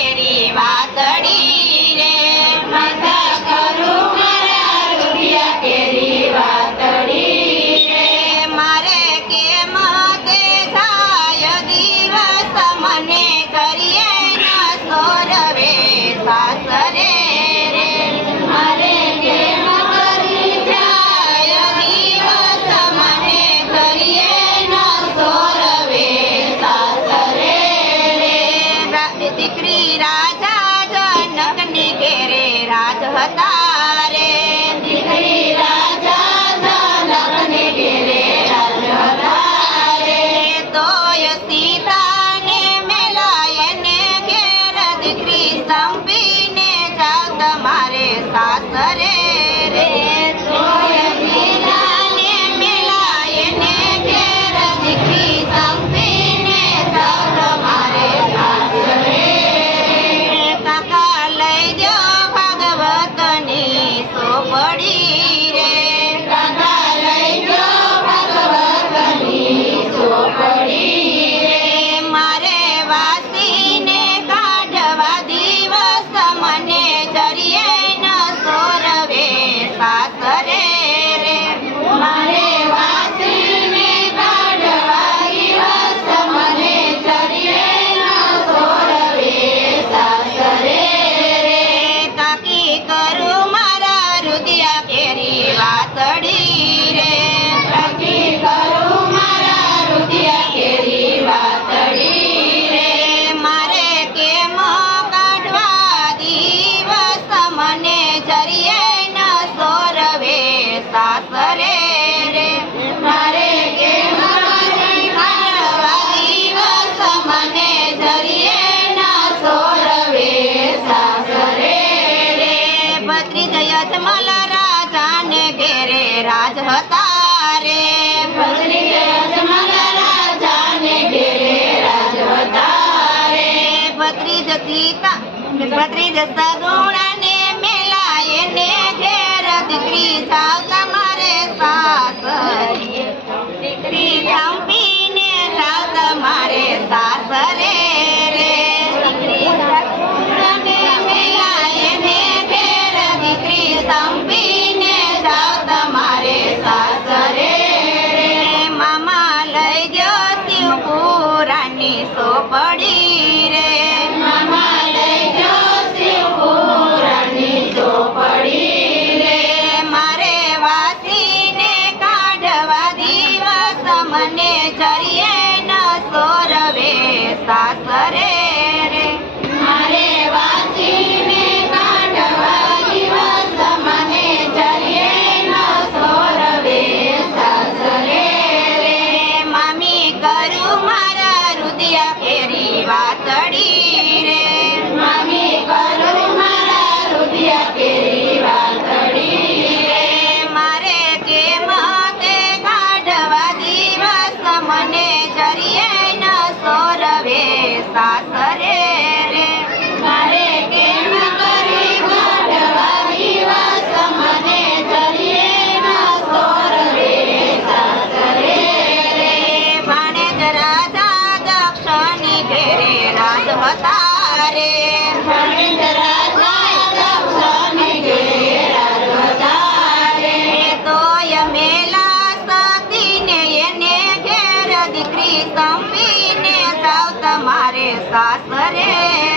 તેરી વાતડી Maria. રાજ હતા રે. ભજની અજમલ રાજાને ઘેરે રાજ હતા ને ઘેર દીકરી સાવતા સોપડી દીકરી સંપીને જાવ તમારે સાસરે